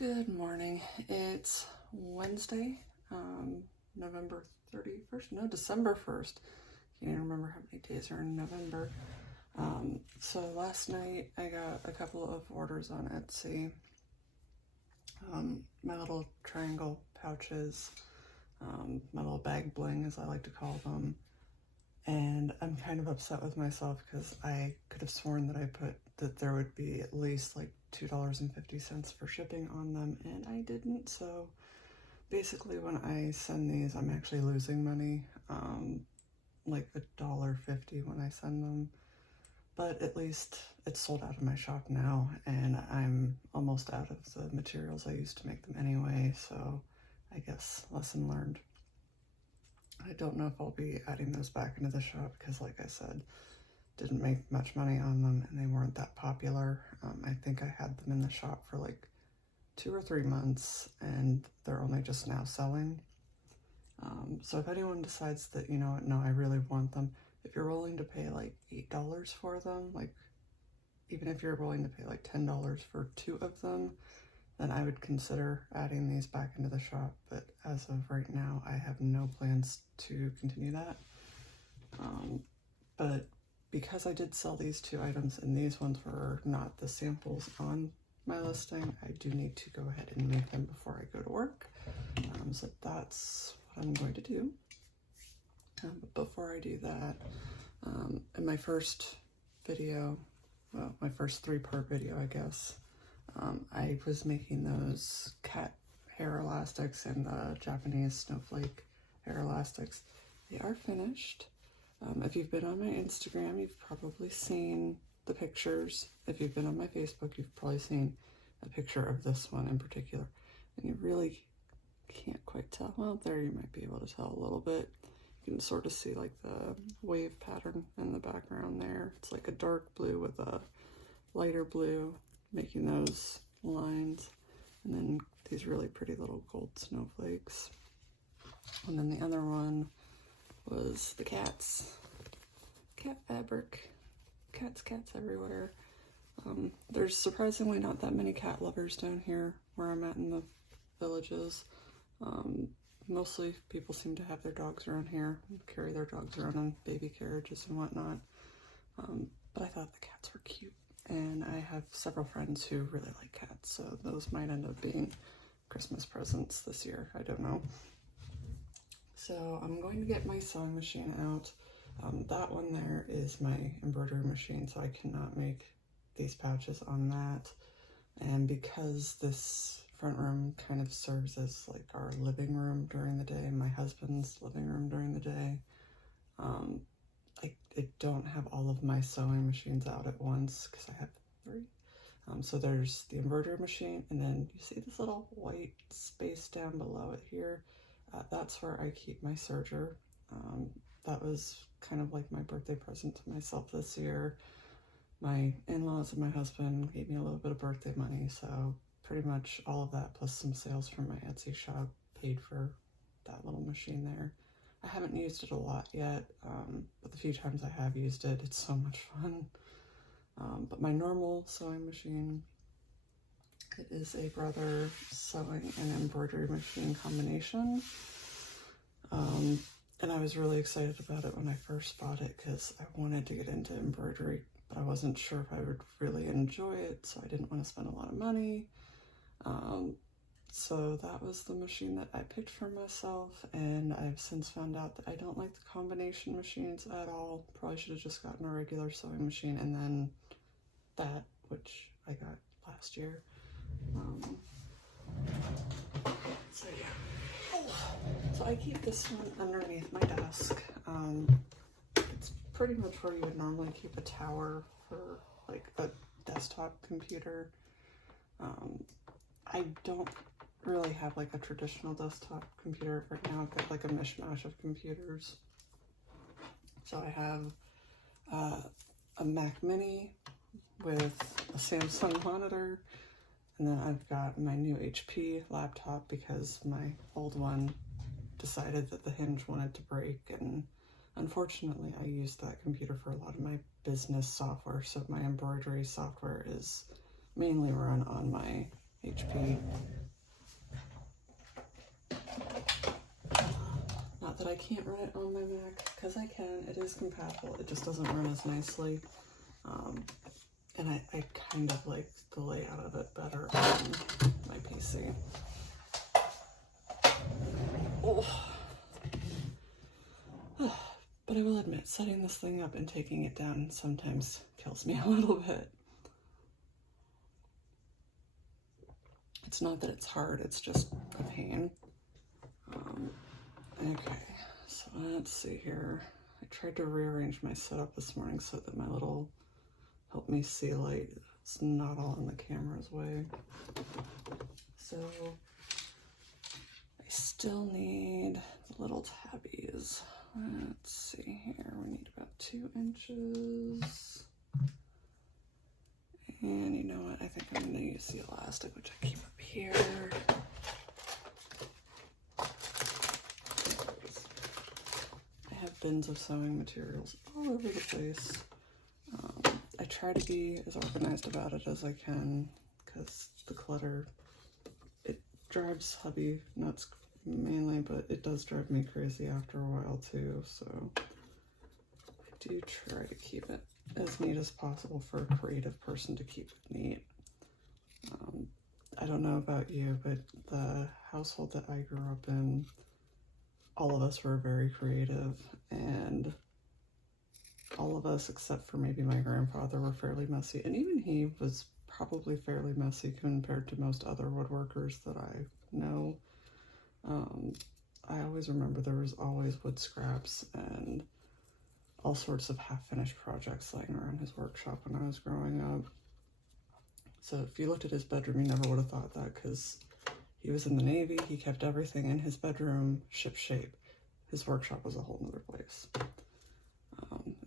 Good morning. It's Wednesday, November 31st, no, December 1st. Can't even remember how many days are in November. So last night I got a couple of orders on Etsy. My little triangle pouches, my little bag bling as I like to call them. And I'm kind of upset with myself because I could have sworn that I put that there would be at least like $2.50 for shipping on them, and I didn't. So basically when I send these, I'm actually losing money, like $1.50 when I send them. But at least it's sold out of my shop now, and I'm almost out of the materials I used to make them anyway, so I guess lesson learned. I don't know if I'll be adding those back into the shop because, like I said, didn't make much money on them and they weren't that popular. I think I had them in the shop for like 2 or 3 months and they're only just now selling. So if anyone decides that, you know what, no, I really want them, if you're willing to pay like $8 for them, like even if you're willing to pay like $10 for 2 of them, then I would consider adding these back into the shop. But as of right now, I have no plans to continue that. But because I did sell these 2 items and these ones were not the samples on my listing, I do need to go ahead and make them before I go to work. So that's what I'm going to do. But before I do that, in my first video, well, my first 3-part video, I guess, I was making those cat hair elastics and the Japanese snowflake hair elastics. They are finished. If you've been on my Instagram, you've probably seen the pictures. If you've been on my Facebook, you've probably seen a picture of this one in particular. And you really can't quite tell. Well, there you might be able to tell a little bit. You can sort of see like the wave pattern in the background there. It's like a dark blue with a lighter blue, making those lines, and then these really pretty little gold snowflakes. And then the other one was the cats, cat fabric, cats everywhere. There's surprisingly not that many cat lovers down here where I'm at in the villages. Mostly people seem to have their dogs around here, carry their dogs around on baby carriages and whatnot. But I thought the cats were cute. And I have several friends who really like cats, so those might end up being Christmas presents this year. I don't know. So I'm going to get my sewing machine out. That one there is my embroidery machine, so I cannot make these pouches on that. And because this front room kind of serves as like our living room during the day, my husband's living room during the day, I don't have all of my sewing machines out at once because I have 3. So there's the embroidery machine, and then you see this little white space down below it here. That's where I keep my serger. That was kind of like my birthday present to myself this year. My in-laws and my husband gave me a little bit of birthday money, so pretty much all of that plus some sales from my Etsy shop paid for that little machine there. I haven't used it a lot yet, but the few times I have used it, it's so much fun. But my normal sewing machine, it is a Brother sewing and embroidery machine combination. And I was really excited about it when I first bought it because I wanted to get into embroidery, but I wasn't sure if I would really enjoy it, so I didn't want to spend a lot of money. So that was the machine that I picked for myself, and I've since found out that I don't like the combination machines at all. Probably should have just gotten a regular sewing machine and then that, which I got last year. So yeah. So I keep this one underneath my desk. It's pretty much where you would normally keep a tower for like a desktop computer. I don't really have like a traditional desktop computer right now. I've got like a mishmash of computers. So I have a Mac Mini with a Samsung monitor, and then I've got my new HP laptop because my old one decided that the hinge wanted to break, and unfortunately I used that computer for a lot of my business software, so my embroidery software is mainly run on my HP. Not that I can't run it on my Mac, because I can. It is compatible. It just doesn't run as nicely. And I kind of like the layout of it better on my PC. Oh. But I will admit, setting this thing up and taking it down sometimes kills me a little bit. It's not that it's hard, it's just a pain. Okay, so let's see here. I tried to rearrange my setup this morning so that my little help me see light is not all in the camera's way. So I still need the little tabbies. Let's see here, we need about 2 inches. And you know what, I think I'm gonna use the elastic, which I keep up here. I have bins of sewing materials all over the place. I try to be as organized about it as I can, because the clutter, it drives hubby nuts mainly, but it does drive me crazy after a while too, so I do try to keep it as neat as possible for a creative person to keep it neat. I don't know about you, but the household that I grew up in, all of us were very creative, and all of us, except for maybe my grandfather, were fairly messy, and even he was probably fairly messy compared to most other woodworkers that I know. I always remember there was always wood scraps and all sorts of half-finished projects lying around his workshop when I was growing up. So if you looked at his bedroom, you never would have thought that, because he was in the Navy, he kept everything in his bedroom ship-shape. His workshop was a whole nother place.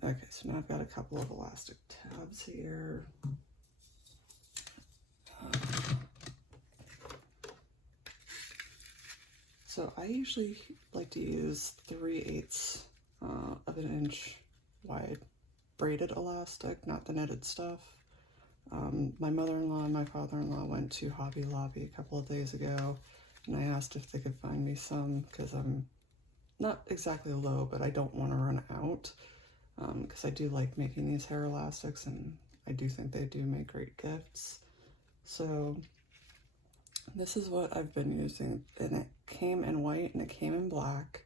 Okay, so now I've got a couple of elastic tabs here. So I usually like to use 3/8 of an inch wide braided elastic, not the knitted stuff. My mother-in-law and my father-in-law went to Hobby Lobby a couple of days ago, and I asked if they could find me some, because I'm not exactly low, but I don't want to run out, because I do like making these hair elastics, and I do think they do make great gifts. So this is what I've been using, and it came in white and it came in black.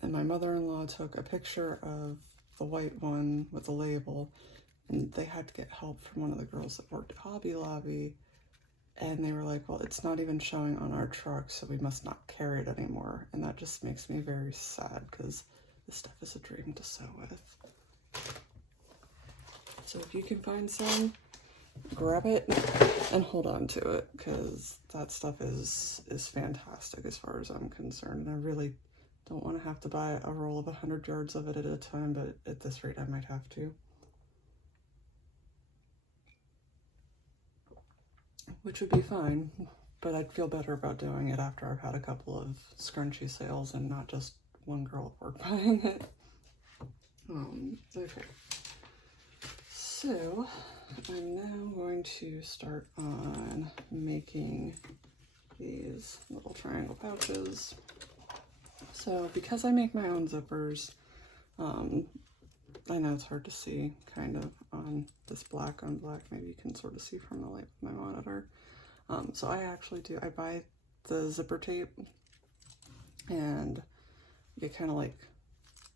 And my mother-in-law took a picture of the white one with the label, and they had to get help from one of the girls that worked at Hobby Lobby, and they were like, well, it's not even showing on our truck, so we must not carry it anymore. And that just makes me very sad, because this stuff is a dream to sew with. So if you can find some, grab it and hold on to it, because that stuff is fantastic as far as I'm concerned. And I really don't want to have to buy a roll of 100 yards of it at a time, but at this rate I might have to. Which would be fine, but I'd feel better about doing it after I've had a couple of scrunchy sales and not just one girl at work buying it. Okay. So I'm now going to start on making these little triangle pouches. So because I make my own zippers, I know it's hard to see kind of on this black on black, maybe you can sort of see from the light of my monitor. So I actually do, I buy the zipper tape, and you kind of like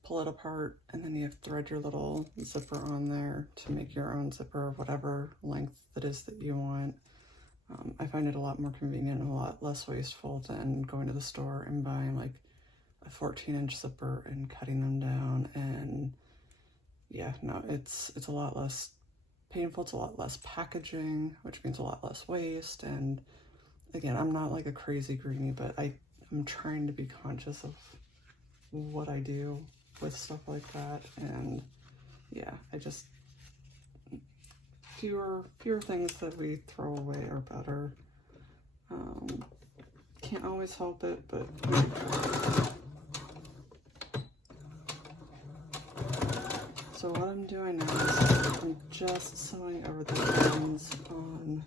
pull it apart, and then you thread your little zipper on there to make your own zipper of whatever length it is that you want. I find it a lot more convenient and a lot less wasteful than going to the store and buying like a 14-inch zipper and cutting them down. And yeah, no, it's a lot less painful, it's a lot less packaging, which means a lot less waste. And again, I'm not like a crazy greenie, but I'm trying to be conscious of what I do with stuff like that. And yeah, I just, fewer things that we throw away are better. Can't always help it, but so what I'm doing now is I'm just sewing over the ends on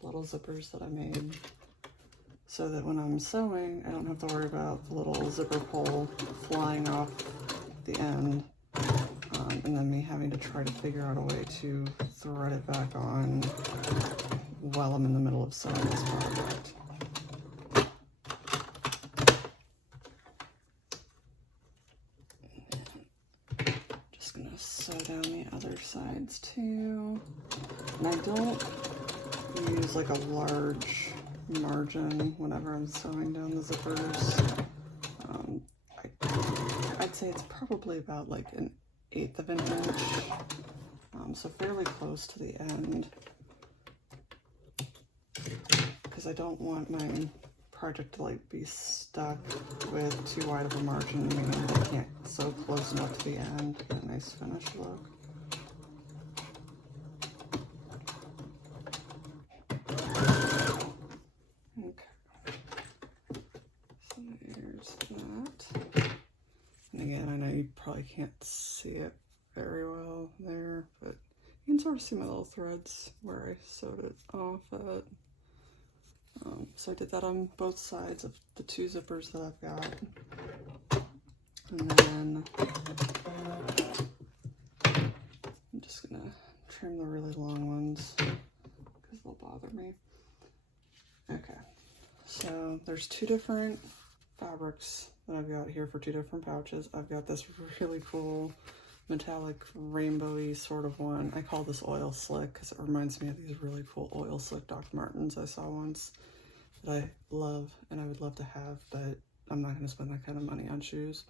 the little zippers that I made so that when I'm sewing, I don't have to worry about the little zipper pull flying off the end, and then me having to try to figure out a way to thread it back on while I'm in the middle of sewing this project. Just gonna sew down the other sides too. And I don't use like a large margin whenever I'm sewing down the zippers. I'd say it's probably about like 1/8 of an inch, so fairly close to the end, because I don't want my project to like be stuck with too wide of a margin, meaning that I can't sew close enough to the end to get a nice finished look. Again, I know you probably can't see it very well there, but you can sort of see my little threads where I sewed it off at. So I did that on both sides of the 2 zippers that I've got. And then I'm just gonna trim the really long ones because they'll bother me. Okay, so there's 2 different fabrics that I've got here for 2 different pouches. I've got this really cool metallic rainbowy sort of one. I call this oil slick because it reminds me of these really cool oil slick Doc Martens I saw once that I love and I would love to have, but I'm not going to spend that kind of money on shoes.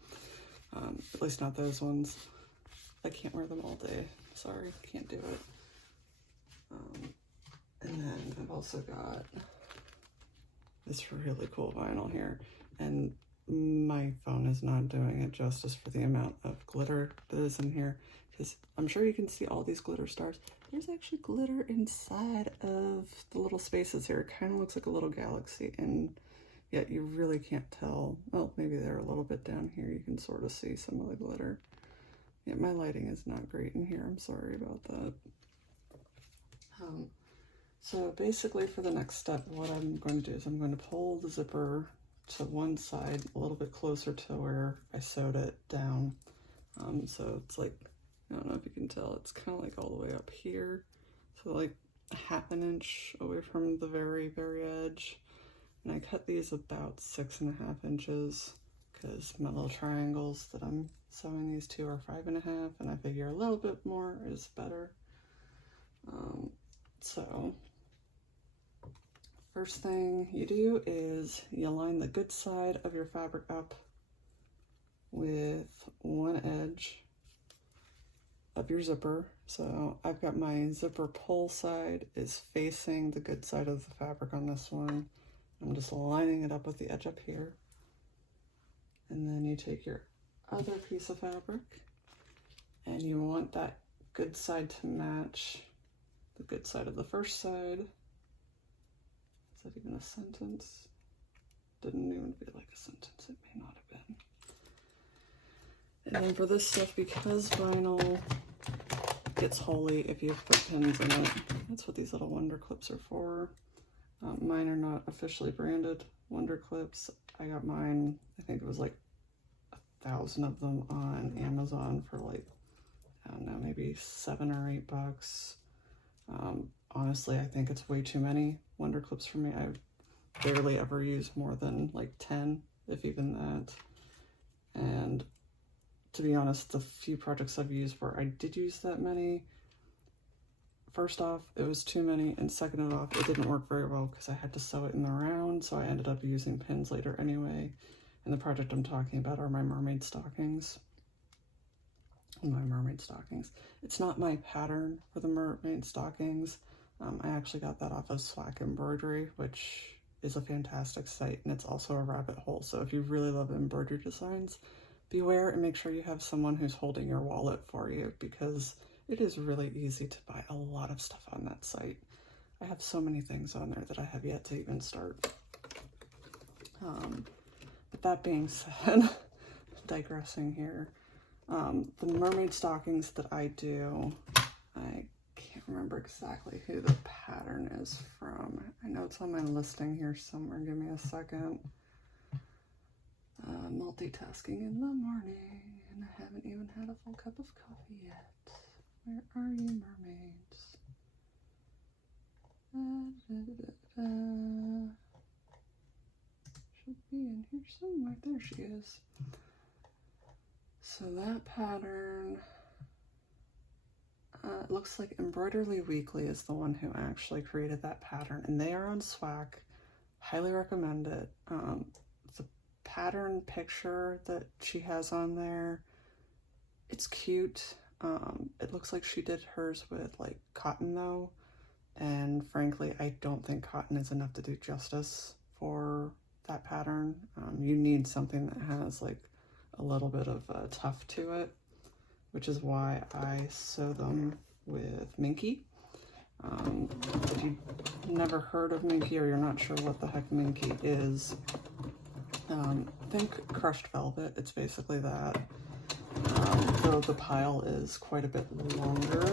At least not those ones. I can't wear them all day. Sorry, can't do it. And then I've also got this really cool vinyl here, and my phone is not doing it justice for the amount of glitter that is in here, because I'm sure you can see all these glitter stars. There's actually glitter inside of the little spaces here. It kind of looks like a little galaxy, and yet you really can't tell. Well, maybe they're a little bit down here. You can sort of see some of the glitter. Yeah, my lighting is not great in here. I'm sorry about that. So basically for the next step, what I'm going to do is I'm going to pull the zipper to one side a little bit closer to where I sewed it down. So it's like, I don't know if you can tell, it's kind of like all the way up here. So like 1/2 inch away from the very, very edge. And I cut these about 6.5 inches because my little triangles that I'm sewing these to are 5.5, and I figure a little bit more is better. So first thing you do is you line the good side of your fabric up with one edge of your zipper. So I've got my zipper pull side is facing the good side of the fabric on this one. I'm just lining it up with the edge up here. And then you take your other piece of fabric and you want that good side to match the good side of the first side. Is that even a sentence? Didn't even feel like a sentence. It may not have been. And then for this stuff, because vinyl gets holy if you put pins in it, that's what these little Wonder Clips are for. Mine are not officially branded Wonder Clips. I got mine, I think it was like 1,000 of them on Amazon for like, I don't know, maybe $7 or $8. Honestly, I think it's way too many Wonder Clips for me. I barely ever use more than like 10, if even that. And to be honest, the few projects I've used where I did use that many, first off, it was too many, and second off, it didn't work very well because I had to sew it in the round, so I ended up using pins later anyway. And the project I'm talking about are my mermaid stockings. It's not my pattern for the mermaid stockings. I actually got that off of Swag Embroidery, which is a fantastic site, and it's also a rabbit hole. So if you really love embroidery designs, beware and make sure you have someone who's holding your wallet for you, because it is really easy to buy a lot of stuff on that site. I have so many things on there that I have yet to even start. But that being said, digressing here, the mermaid stockings that I do, I can't remember exactly who the pattern is from. I know it's on my listing here somewhere. Give me a second. Multitasking in the morning, and I haven't even had a full cup of coffee yet. Where are you, mermaids? Should be in here somewhere. There she is. So that pattern, it looks like Embroidery Weekly is the one who actually created that pattern, and they are on Swag. Highly recommend it. The pattern picture that she has on there, it's cute. It looks like she did hers with like cotton though, and frankly I don't think cotton is enough to do justice for that pattern. You need something that has like a little bit of tuft to it, which is why I sew them with Minky. If you've never heard of Minky or you're not sure what the heck Minky is, think crushed velvet. It's basically that, though the pile is quite a bit longer,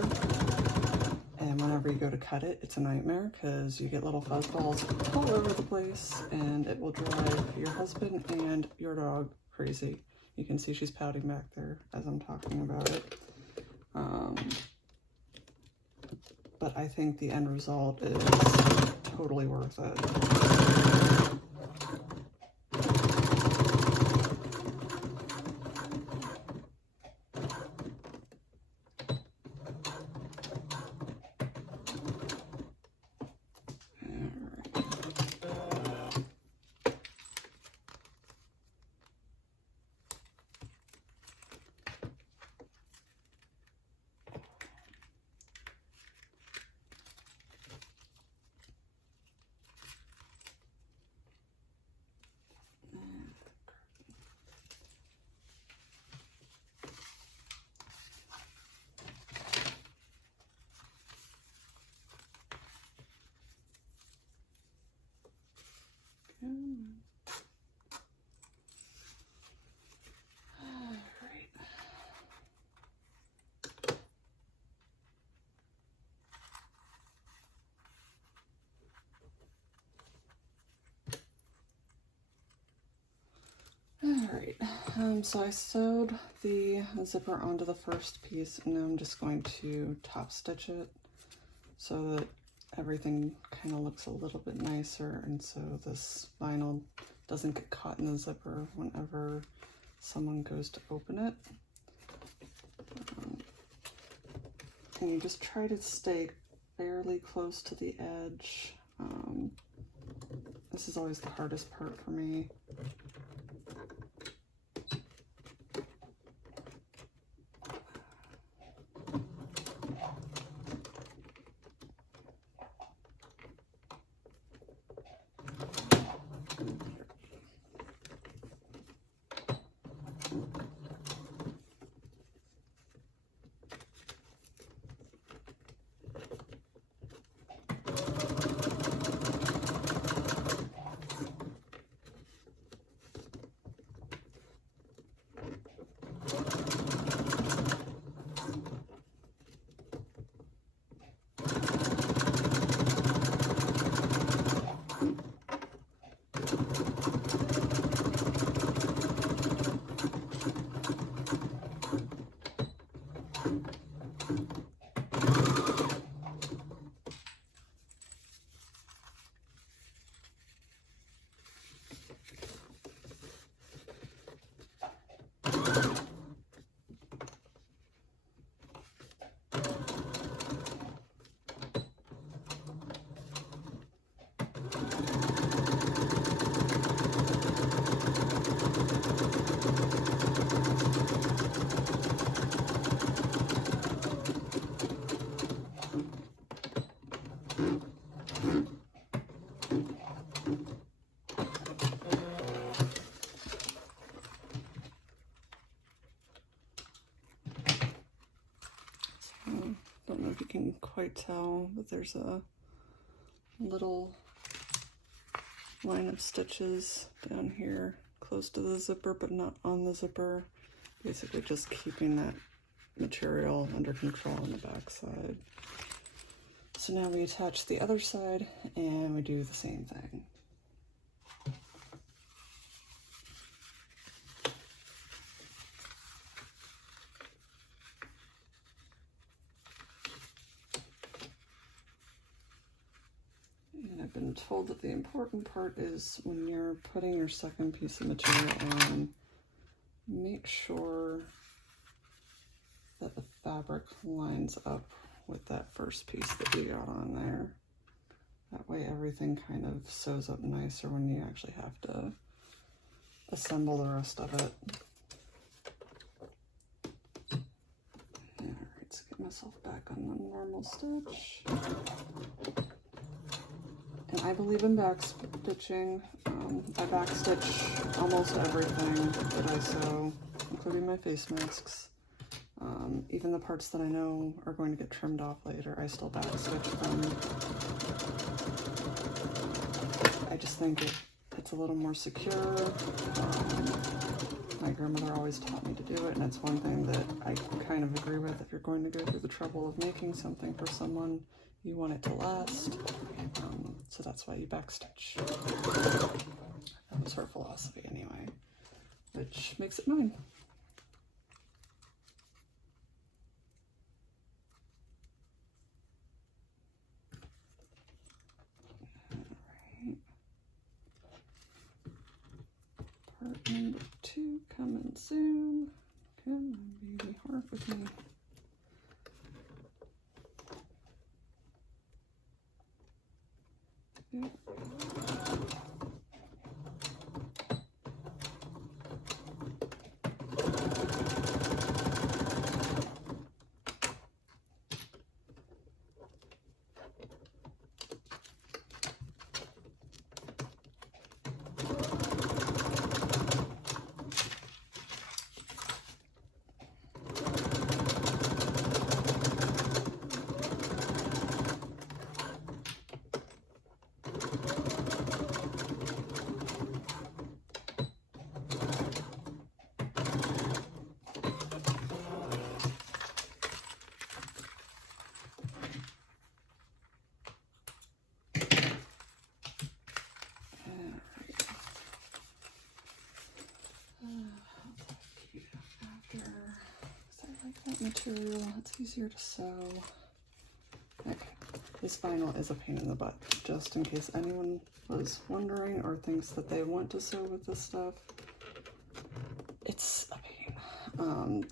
and whenever you go to cut it, it's a nightmare because you get little fuzz balls all over the place, and it will drive your husband and your dog crazy. You can see she's pouting back there as I'm talking about it. But I think the end result is totally worth it. Alright, so I sewed the zipper onto the first piece, and now I'm just going to top stitch it so that everything kind of looks a little bit nicer, and so this vinyl doesn't get caught in the zipper whenever someone goes to open it. And you just try to stay fairly close to the edge. This is always the hardest part for me. Don't know if you can quite tell, but there's a little line of stitches down here close to the zipper, but not on the zipper. Basically just keeping that material under control on the back side. So now we attach the other side and we do the same thing. And I've been told that the important part is when you're putting your second piece of material on, make sure that the fabric lines up with that first piece that you got on there. That way everything kind of sews up nicer when you actually have to assemble the rest of it. Alright, let's get myself back on the normal stitch. And I believe in back stitching. I back stitch almost everything that I sew, including my face masks. Even the parts that I know are going to get trimmed off later, I still back stitch them. I just think it's a little more secure. My grandmother always taught me to do it, and it's one thing that I kind of agree with. If you're going to go through the trouble of making something for someone, you want it to last. So that's why you back stitch. That was her philosophy anyway, which makes it mine. Part number 2 coming soon. Come on, baby, work with me. Yeah. Material, it's easier to sew. Okay, this vinyl is a pain in the butt, just in case anyone was wondering or thinks that they want to sew with this stuff. It's a pain.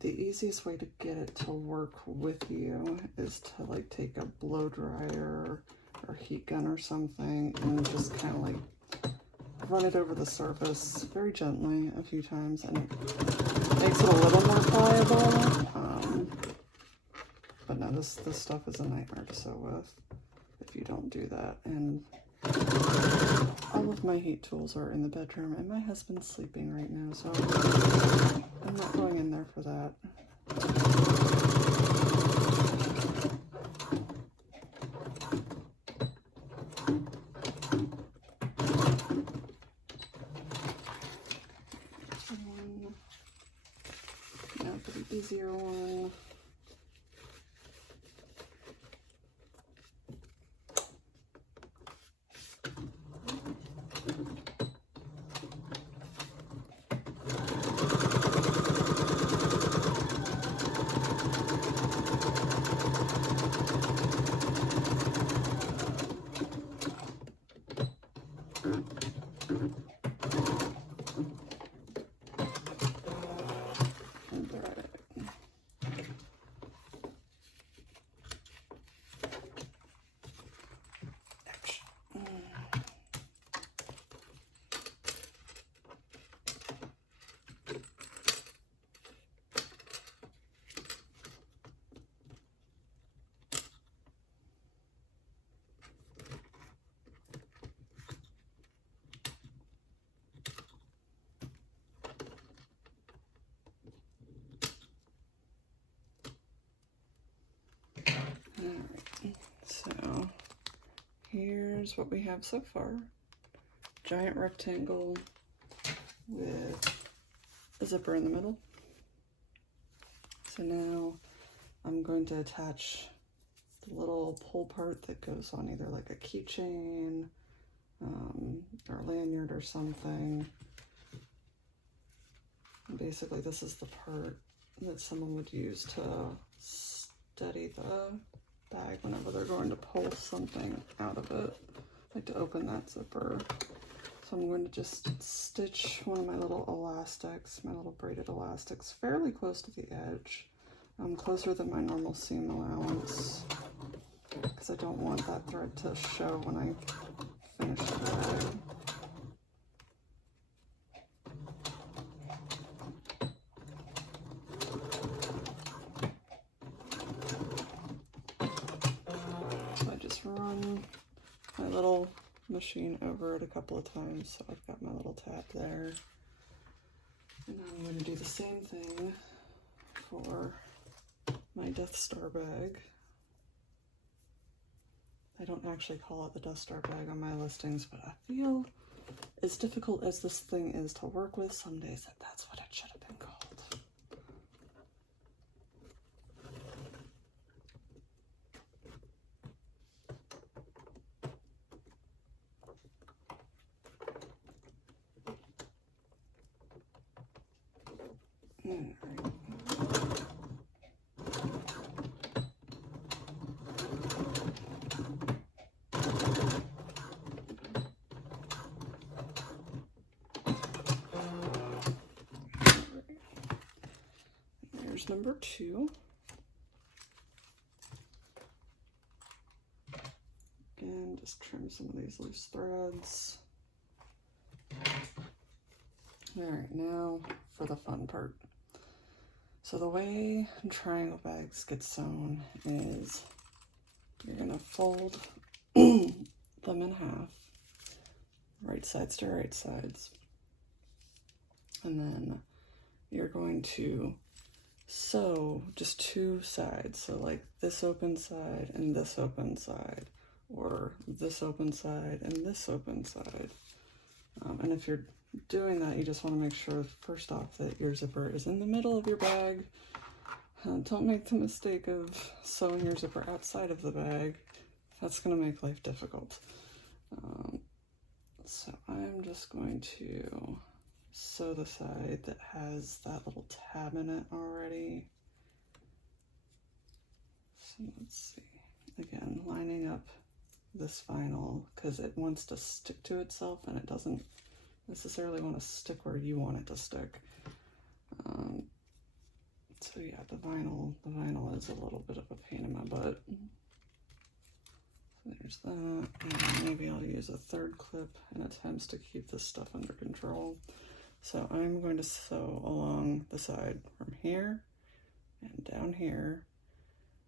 The easiest way to get it to work with you is to like take a blow dryer or heat gun or something and just kind of like run it over the surface very gently a few times, and it makes it a little more pliable. But no, this stuff is a nightmare to sew with if you don't do that. And all of my heat tools are in the bedroom, and my husband's sleeping right now, so I'm not going in there for that. Now for the easier one. Alright, so here's what we have so far. Giant rectangle with a zipper in the middle. So now I'm going to attach the little pull part that goes on either like a keychain or lanyard or something. And basically this is the part that someone would use to steady the bag whenever they're going to pull something out of it, like to open that zipper. So I'm going to just stitch one of my little elastics, my little braided elastics, fairly close to the edge, closer than my normal seam allowance, because I don't want that thread to show when I finish the bag. Run my little machine over it a couple of times, so I've got my little tab there. And I'm going to do the same thing for my Death Star bag. I don't actually call it the Death Star bag on my listings, but I feel as difficult as this thing is to work with some days that that's what it should have been called. There's number 2. Again, just trim some of these loose threads. All right, now for the fun part. So the way triangle bags get sewn is you're gonna fold them in half, right sides to right sides, and then you're going to sew just 2 sides, so like this open side and this open side, or this open side and this open side. And if you're doing that, you just want to make sure first off that your zipper is in the middle of your bag. Don't make the mistake of sewing your zipper outside of the bag. That's going to make life difficult. So I'm just going to sew the side that has that little tab in it already. So let's see. Again, lining up this vinyl because it wants to stick to itself and it doesn't necessarily want to stick where you want it to stick. So yeah, the vinyl is a little bit of a pain in my butt. So there's that, and maybe I'll use a third clip in attempts to keep this stuff under control. So I'm going to sew along the side from here and down here,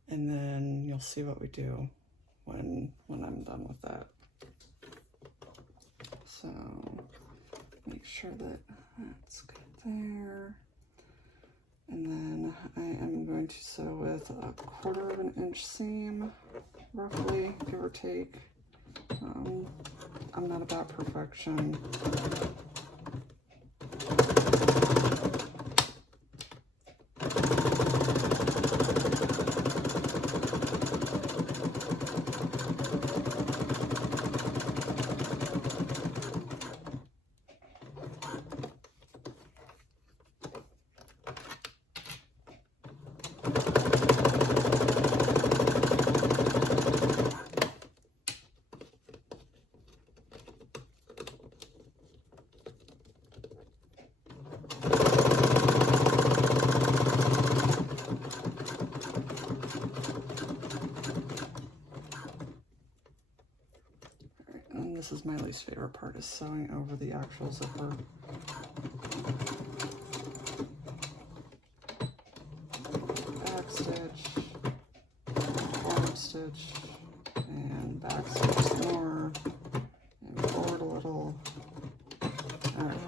and then you'll see what we do when I'm done with that. So make sure that that's good there. And then I am going to sew with a 1/4 of an inch seam, roughly, give or take. I'm not about perfection. This is my least favorite part, is sewing over the actual zipper. Back stitch, forward stitch, and back stitch some more, and forward a little. Alright.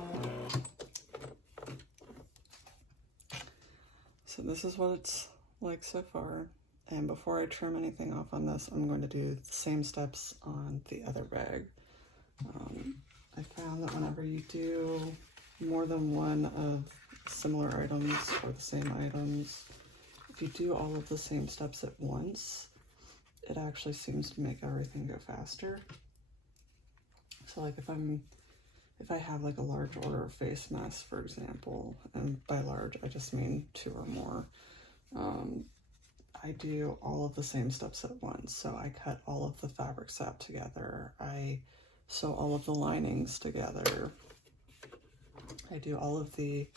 So this is what it's like so far. And before I trim anything off on this, I'm going to do the same steps on the other bag. I found that whenever you do more than one of similar items or the same items, if you do all of the same steps at once, it actually seems to make everything go faster. So like if I have like a large order of face masks, for example, and by large I just mean 2 or more, I do all of the same steps at once. So I cut all of the fabric sap together, I sew all of the linings together, I do all of the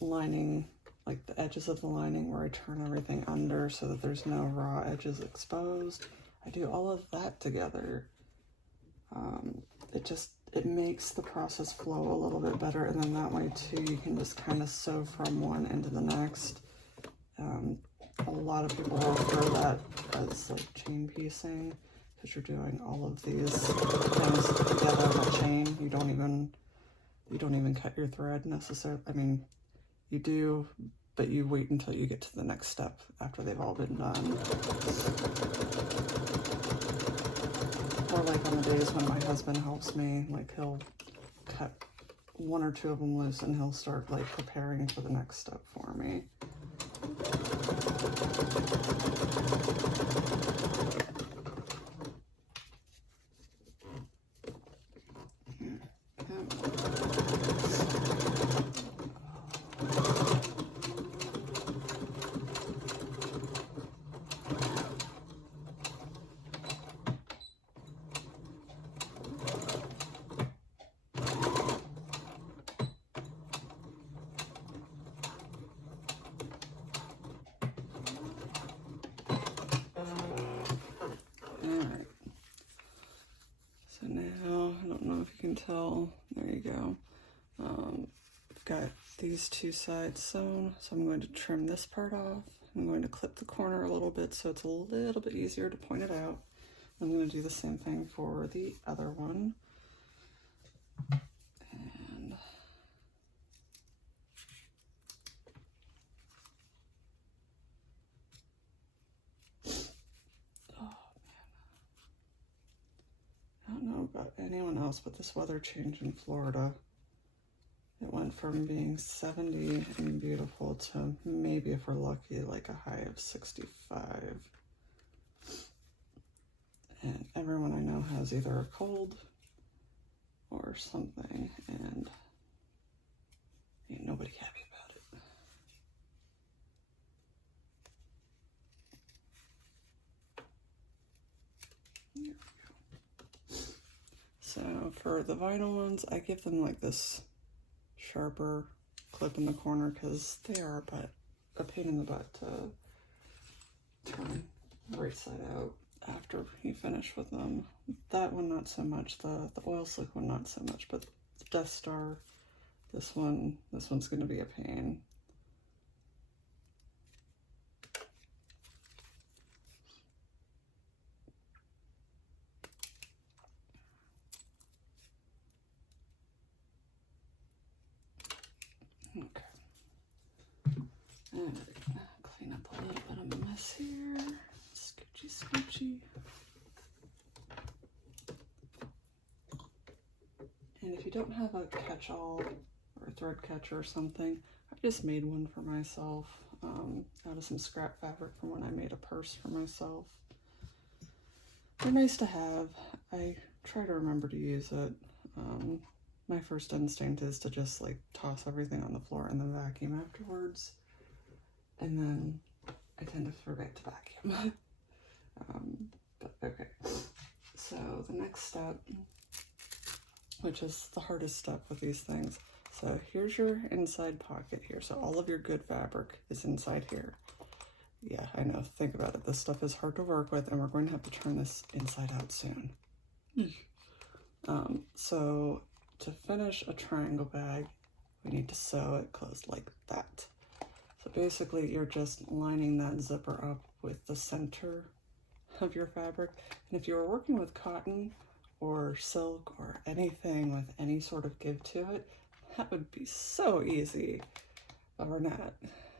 lining, like the edges of the lining where I turn everything under so that there's no raw edges exposed. I do all of that together. It makes the process flow a little bit better, and then that way too you can just kind of sew from one end to the next. A lot of people refer that as like chain piecing, because you're doing all of these things together in a chain. You don't even cut your thread necessarily. I mean, you do, but you wait until you get to the next step after they've all been done. Or like on the days when my husband helps me, like he'll cut 1 or 2 of them loose and he'll start like preparing for the next step for me. Alright, so now, I don't know if you can tell, there you go. I've got these 2 sides sewn, so I'm going to trim this part off. I'm going to clip the corner a little bit so it's a little bit easier to point it out. I'm going to do the same thing for the other one. And I don't know about anyone else, but this weather change in Florida, it went from being 70 and beautiful to maybe, if we're lucky, like a high of 65. And everyone I know has either a cold or something, and ain't nobody happy about it. There we go. So for the vinyl ones, I give them like this sharper clip in the corner because they are a pain in the butt to turn right side out after you finish with them. That one not so much, the oil slick one not so much, but the Death Star, this one's going to be a pain. Okay. Alright, clean up a little bit of a mess here. Scoochy, scoochy. And if you don't have a catch-all or a thread catcher or something, I just made one for myself out of some scrap fabric from when I made a purse for myself. They're nice to have. I try to remember to use it. My first instinct is to just like toss everything on the floor and then vacuum afterwards. And then I tend to forget to vacuum. But okay. So the next step, which is the hardest step with these things. So here's your inside pocket here. So all of your good fabric is inside here. Yeah, I know. Think about it. This stuff is hard to work with, and we're going to have to turn this inside out soon. So to finish a triangle bag, we need to sew it closed like that. So basically, you're just lining that zipper up with the center of your fabric. And if you were working with cotton or silk or anything with any sort of give to it, that would be so easy, but we're not.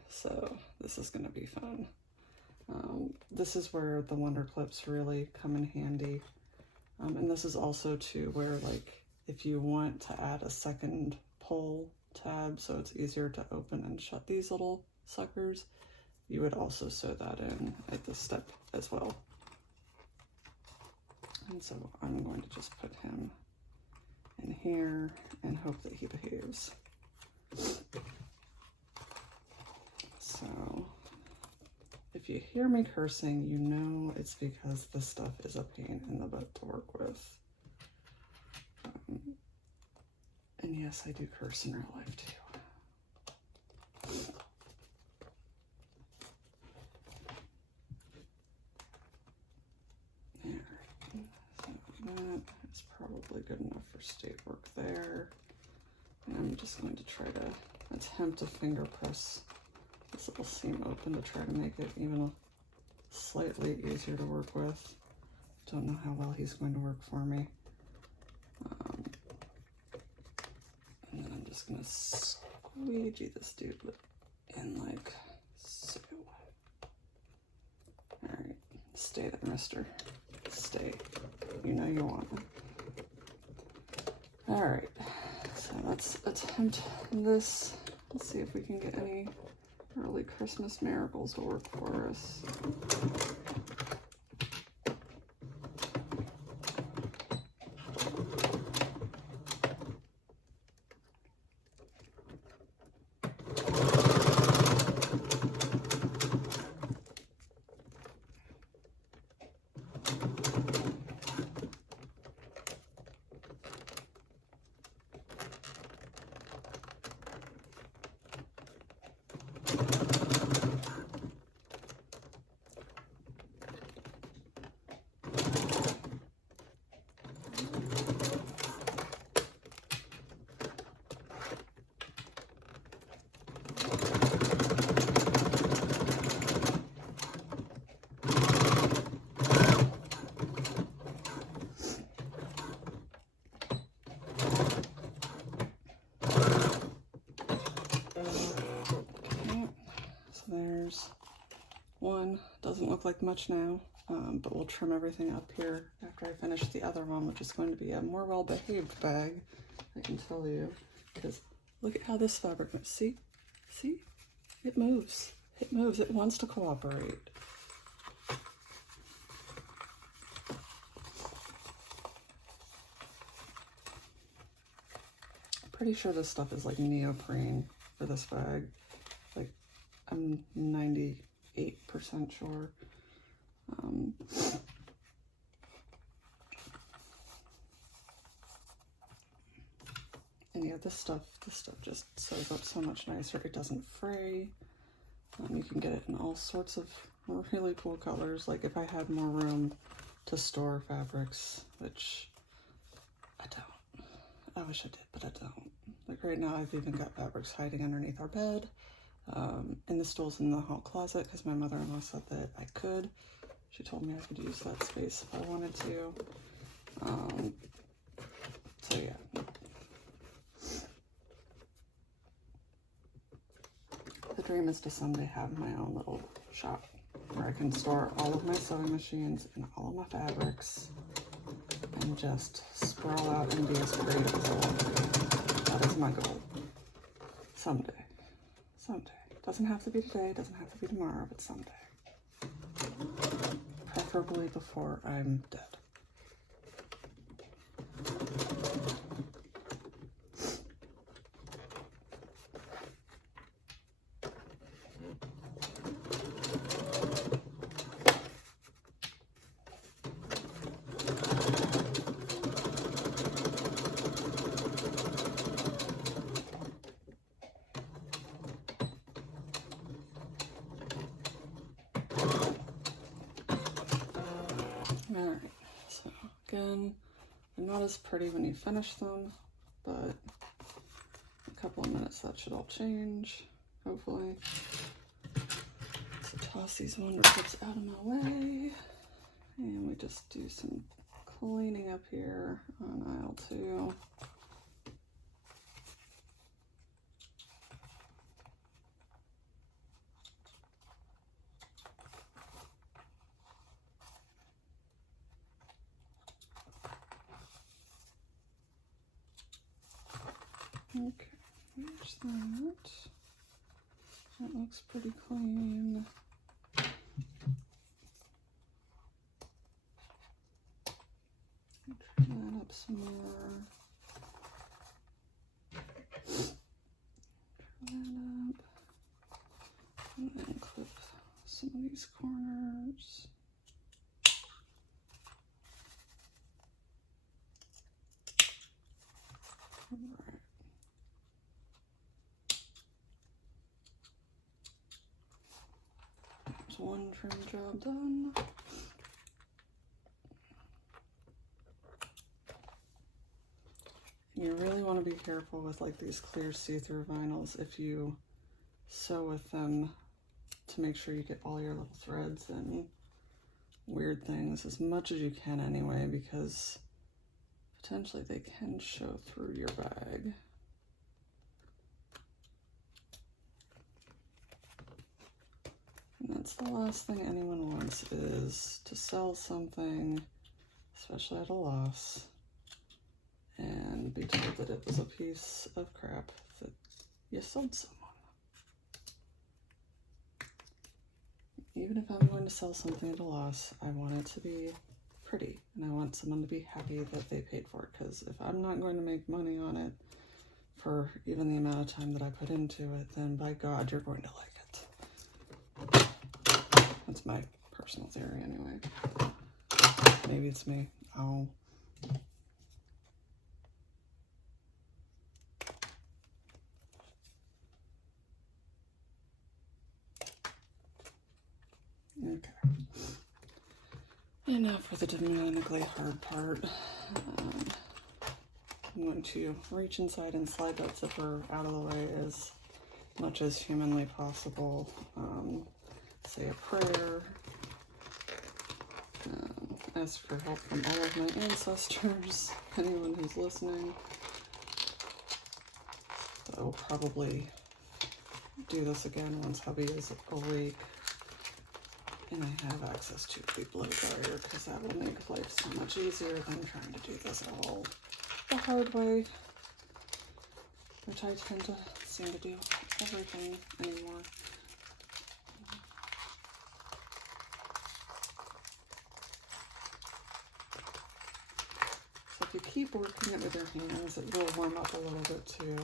So this is going to be fun. This is where the Wonder Clips really come in handy. And this is also too where, like, if you want to add a second pull tab so it's easier to open and shut these little suckers, you would also sew that in at this step as well. And so I'm going to just put him in here and hope that he behaves. So if you hear me cursing, you know it's because this stuff is a pain in the butt to work with. And yes, I do curse in real life too. That is probably good enough for state work there. And I'm just going to try to attempt to finger press this little seam open to try to make it even slightly easier to work with. Don't know how well he's going to work for me. And then I'm just going to squeegee this dude in like so. Alright, stay there, mister. Stay. You know you want it. Alright, so let's attempt this. Let's see if we can get any early Christmas miracles to work for us. There's one, doesn't look like much now, but we'll trim everything up here after I finish the other one, which is going to be a more well-behaved bag, I can tell you, because look at how this fabric moves. See? See? It moves. It moves. It wants to cooperate. Pretty sure this stuff is like neoprene for this bag. Like, I'm 98% sure. And yeah, this stuff just sews up so much nicer. It doesn't fray. You can get it in all sorts of really cool colors. Like if I had more room to store fabrics, which I don't. I wish I did, but I don't. Like right now, I've even got fabrics hiding underneath our bed. And the stool's in the hall closet because my mother-in-law said that I could. She told me I could use that space if I wanted to. So yeah. The dream is to someday have my own little shop where I can store all of my sewing machines and all of my fabrics and just sprawl out and be as creative as I want to be. That is my goal. Someday. Someday. Doesn't have to be today, doesn't have to be tomorrow, but someday. Preferably before I'm dead. Alright, so again, they're not as pretty when you finish them, but a couple of minutes that should all change, hopefully. So toss these wonder tips out of my way, and we just do some cleaning up here on aisle 2. Okay, there's that. That looks pretty clean. Trim that up some more. Trim that up. And then clip some of these corners. Alright. There's one trim job done. You really want to be careful with like these clear see-through vinyls if you sew with them, to make sure you get all your little threads and weird things as much as you can anyway, because potentially they can show through your bag. And that's the last thing anyone wants, is to sell something, especially at a loss, and be told that it was a piece of crap that you sold someone. Even if I'm going to sell something at a loss, I want it to be pretty, and I want someone to be happy that they paid for it, because if I'm not going to make money on it for even the amount of time that I put into it, then by God, you're going to like it. That's my personal theory anyway. Maybe it's me. Oh. Okay. And now for the demonically hard part. I'm going to reach inside and slide that zipper out of the way as much as humanly possible. Say a prayer. Ask for help from all of my ancestors, anyone who's listening. I will probably do this again once hubby is awake and I have access to a blow dryer, because that will make life so much easier than trying to do this all the hard way, which I tend to seem to do everything anymore. So if you keep working it with your hands, it will warm up a little bit too.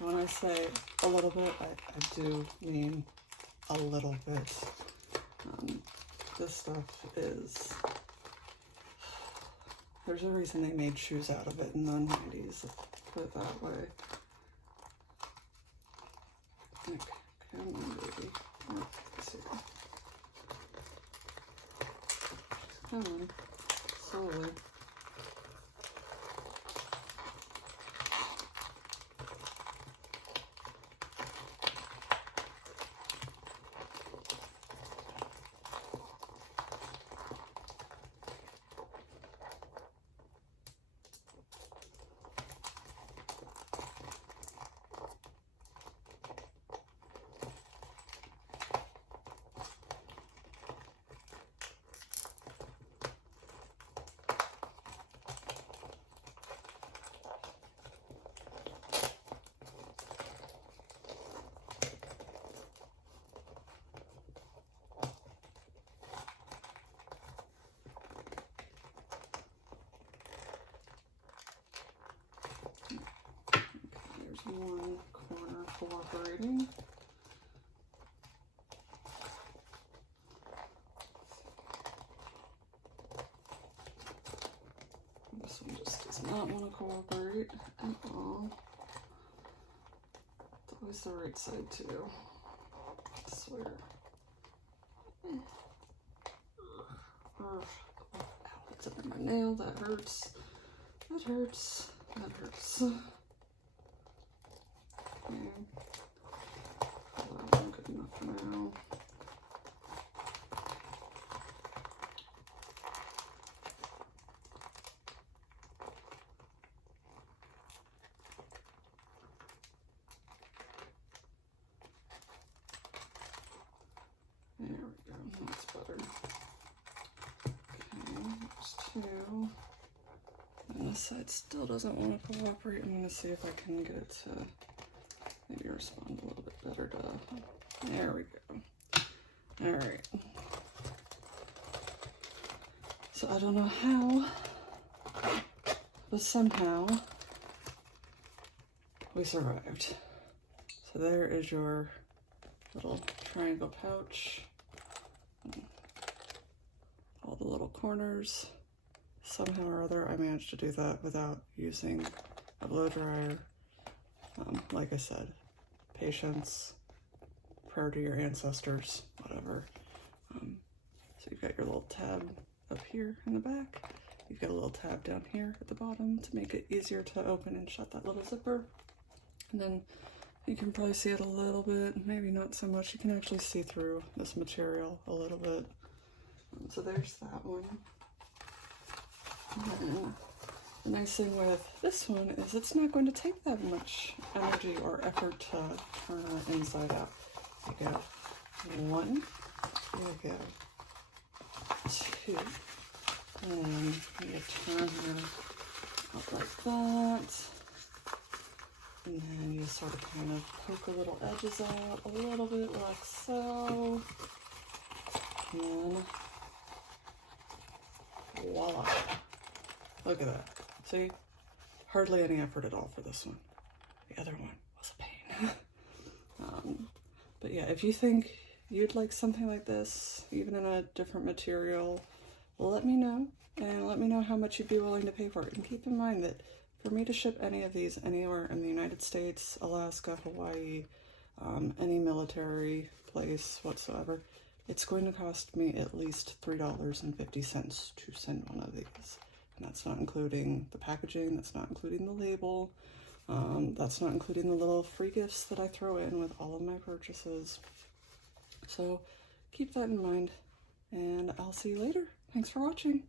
When I say a little bit, I do mean a little bit. This stuff is, there's a reason they made shoes out of it in the 90s, put it that way. Okay, come on, baby. Let's see. Come on, slowly. One corner cooperating. This one just does not want to cooperate at all. It's always the right side too, I swear. Ow, it's up in my nail, that hurts. That hurts. That hurts. Well, good enough for now. There we go, that's better. Okay, there's two. And this side still doesn't want to cooperate. I'm going to see if I can get it to maybe respond a little bit better to, there we go. All right. So I don't know how, but somehow we survived. So there is your little triangle pouch. All the little corners. Somehow or other I managed to do that without using a blow dryer. Like I said, patience, prayer to your ancestors, whatever. So you've got your little tab up here in the back. You've got a little tab down here at the bottom to make it easier to open and shut that little zipper. And then you can probably see it a little bit, maybe not so much. You can actually see through this material a little bit. So there's that one. And then the nice thing with this one is it's not going to take that much energy or effort to turn it inside out. You go one, you go two, and you turn her up like that. And then you sort of kind of poke the little edges out a little bit like so. And then voila. Look at that. See? Hardly any effort at all for this one. The other one was a pain. But yeah, if you think you'd like something like this, even in a different material, let me know. And let me know how much you'd be willing to pay for it. And keep in mind that for me to ship any of these anywhere in the United States, Alaska, Hawaii, any military place whatsoever, it's going to cost me at least $3.50 to send one of these. And that's not including the packaging, that's not including the label, that's not including the little free gifts that I throw in with all of my purchases. So keep that in mind, and I'll see you later. Thanks for watching.